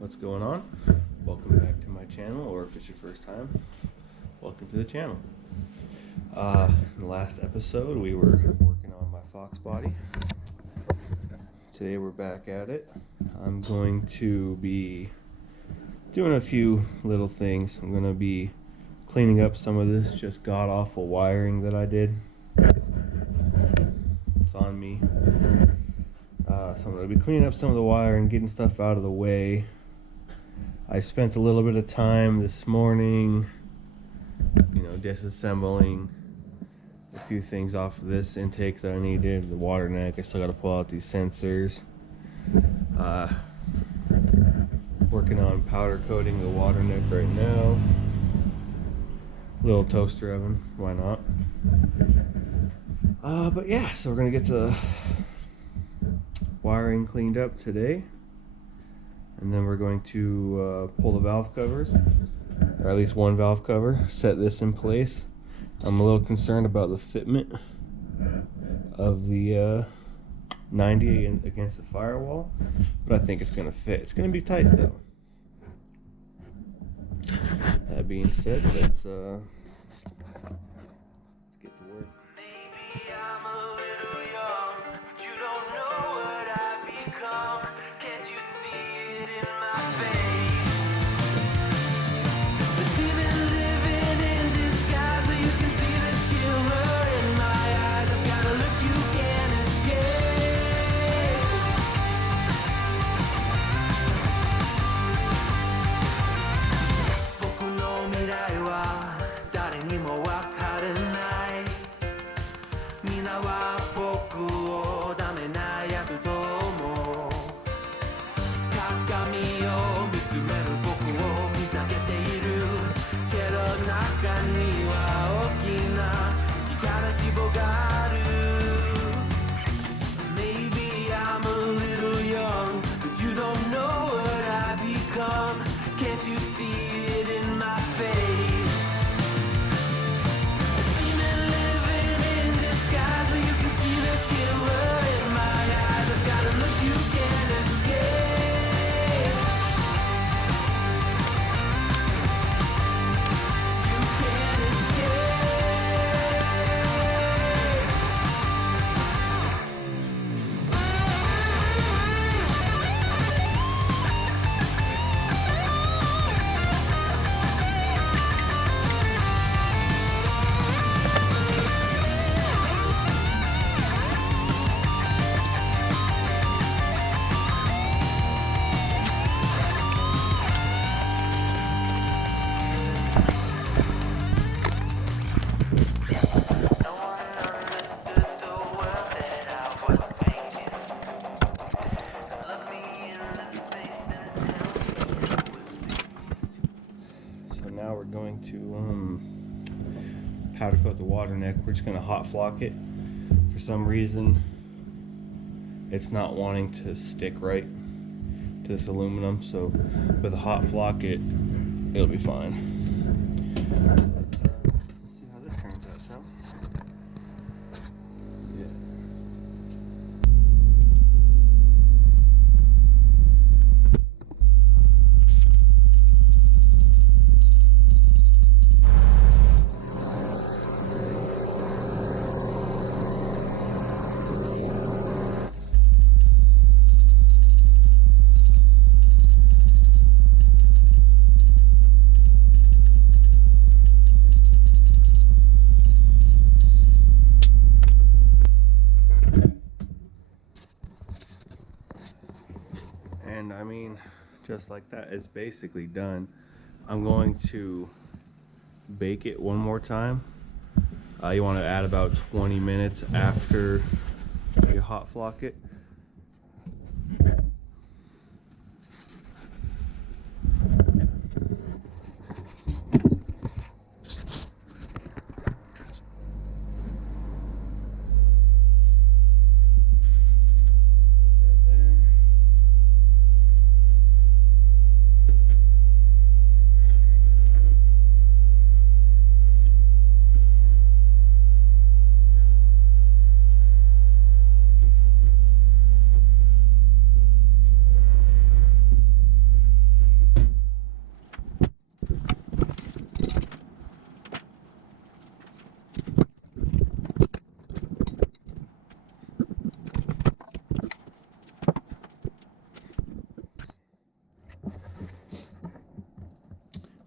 What's going on? Welcome back to my channel, or if it's your first time, welcome to the channel. In the last episode we were working on my Foxbody. Today we're back at it. I'm going to be doing a few little things. I'm going to be cleaning up some of this just god-awful wiring that I did. It's on me. So I'm going to be cleaning up some of the wiring, getting stuff out of the way. I spent a little bit of time this morning, disassembling a few things off of this intake that I needed. The water neck, I still got to pull out these sensors. Working on powder coating the water neck right now. Little toaster oven, why not? But yeah, so we're gonna get the wiring cleaned up today, and then we're going to pull the valve covers, or at least one valve cover, set this in place. I'm a little concerned about the fitment of the 90 against the firewall, but I think it's gonna fit. It's gonna be tight though. That being said, let's get to work. Maybe I'm a little young, but you don't know what I've become. Can't you see it in my face? The demon living in disguise, but you can see the killer in my eyes. I've got a look you can't escape. 僕の未来は誰にもわからない。皆は僕をダメなやつと思う。鏡を見つめる僕を見下げているけど中には大きな力希望がある。 Maybe I'm a little young, but you don't know what I've become. Can't you see it in my face? A demon living in disguise, but you can see the killer in my eyes. I've got a look you can't escape. You can't escape. No one understood the world that I was making. Look me in the face and tell me you would. So now we're going to powder coat the water neck. We're just going to hot flock it. For some reason it's not wanting to stick right to this aluminum, so with a hot flock it'll be fine. Let's see how this turns out, shall we? Yeah. And I mean, just like that, it's basically done. I'm going to bake it one more time. You want to add about 20 minutes after you hot flock it.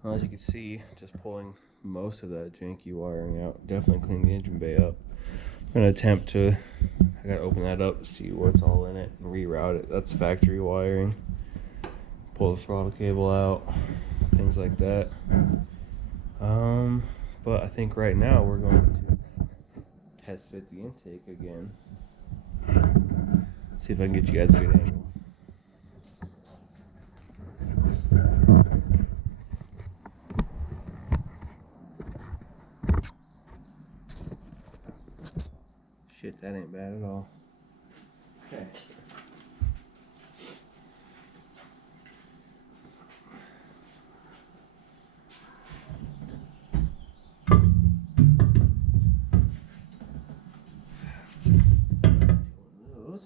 Well, as you can see, just pulling most of that janky wiring out. Definitely clean the engine bay up. I'm gonna attempt to, I gotta open that up, see what's all in it, and reroute it. That's factory wiring. Pull the throttle cable out, things like that. But I think right now we're going to test fit the intake again. See if I can get you guys a good angle. Shit, that ain't bad at all. Okay. Those.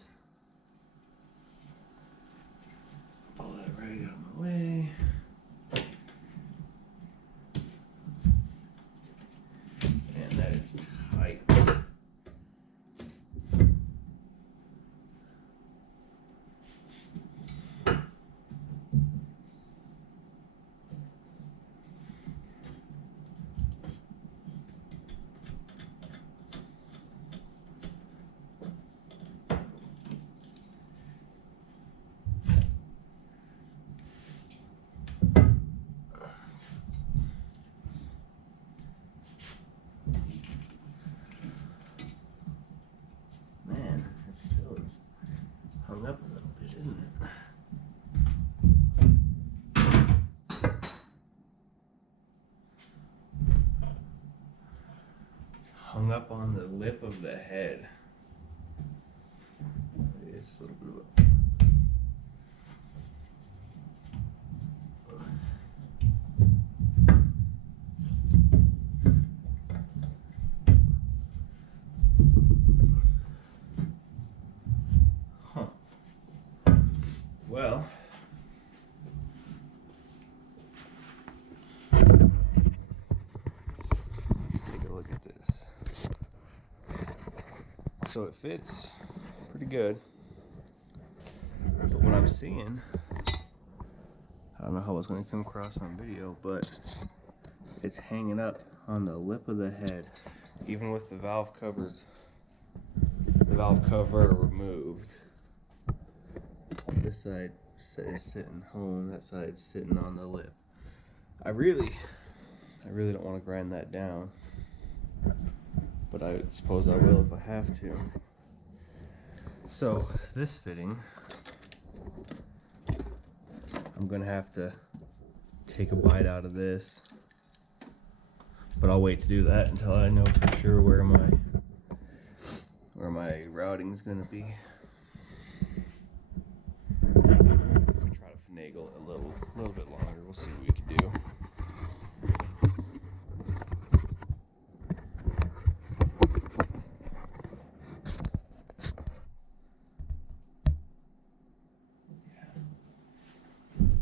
Pull that rag out of my way. And that is tight. Man, it still is hung up a little bit, isn't it? It's hung up on the lip of the head. It's a little bit of a... Well, let's take a look at this. So it fits pretty good, but what I'm seeing, I don't know how it's going to come across on video, but it's hanging up on the lip of the head, even with the valve cover removed. This side is sitting home, that side's sitting on the lip. I really don't want to grind that down, but I suppose I will if I have to. So this fitting, I'm gonna have to take a bite out of this, but I'll wait to do that until I know for sure where my routing is gonna be. Try to finagle it a little bit longer. We'll see what we can do.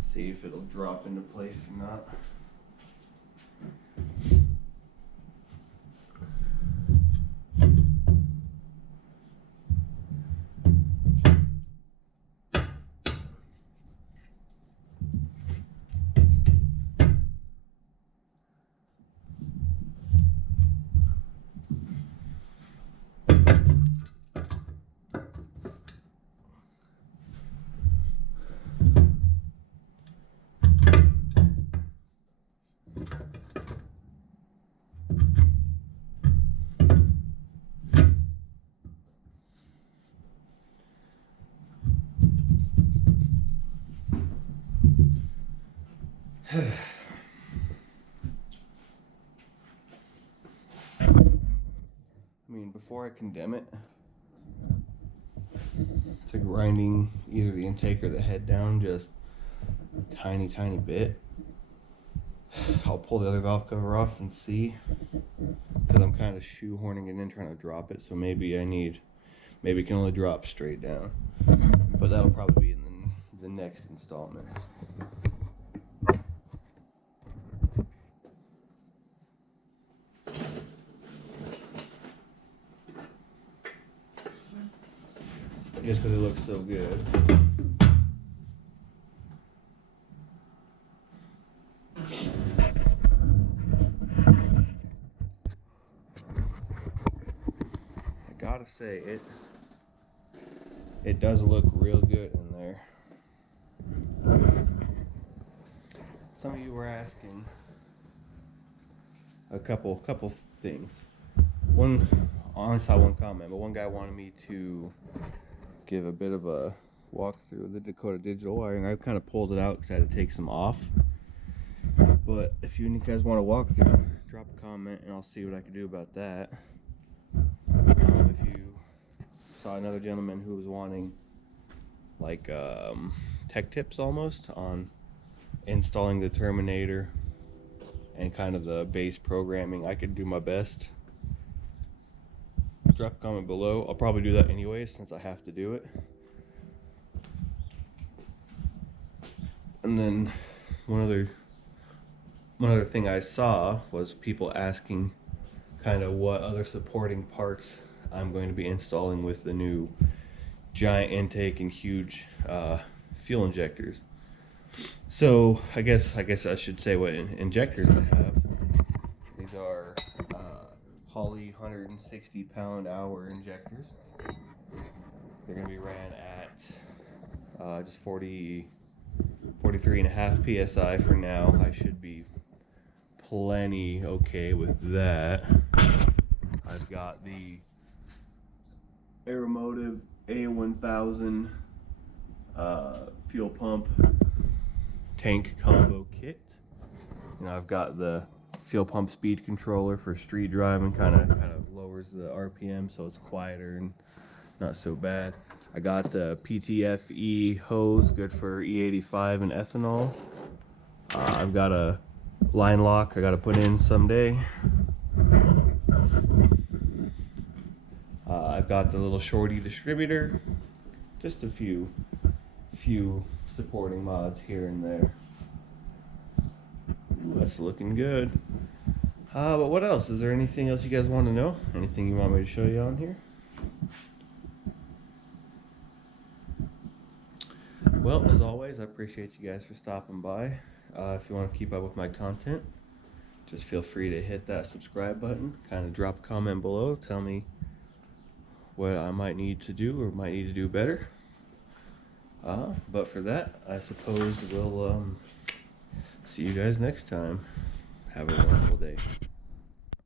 See if it'll drop into place or not. I mean, before I condemn it to grinding either the intake or the head down just a tiny bit, I'll pull the other valve cover off and see, because I'm kind of shoehorning it in, trying to drop it, so maybe it can only drop straight down, but that'll probably be in the next installment. Just because it looks so good. gotta say it does look real good in there. Some of you were asking a couple things. One, I only saw one comment, but one guy wanted me to give a bit of a walkthrough of the Dakota Digital wiring. I kind of pulled it out because I had to take some off. But if you guys want to walk through, drop a comment and I'll see what I can do about that. If you saw another gentleman who was wanting like tech tips almost on installing the Terminator and kind of the base programming, I could do my best. Drop a comment below. I'll probably do that anyway since I have to do it. And then one other thing I saw was people asking kind of what other supporting parts I'm going to be installing with the new giant intake and huge fuel injectors. So I guess I should say what injectors I have. These are Holley 160 pound-hour injectors. They're going to be ran at just 43.5 psi for now. I should be plenty okay with that. I've got the Aeromotive A1000 fuel pump tank combo kit. You know, I've got the fuel pump speed controller for street driving, kind of lowers the RPM so it's quieter and not so bad. I got the PTFE hose, good for E85 and ethanol. I've got a line lock I got to put in someday. I've got the little shorty distributor, just a few supporting mods here and there. Ooh, that's looking good. But what else? Is there anything else you guys want to know? Anything you want me to show you on here? Well, as always, I appreciate you guys for stopping by. If you want to keep up with my content, just feel free to hit that subscribe button. Kind of drop a comment below. Tell me what I might need to do or might need to do better. But for that, I suppose we'll see you guys next time. Have a wonderful day.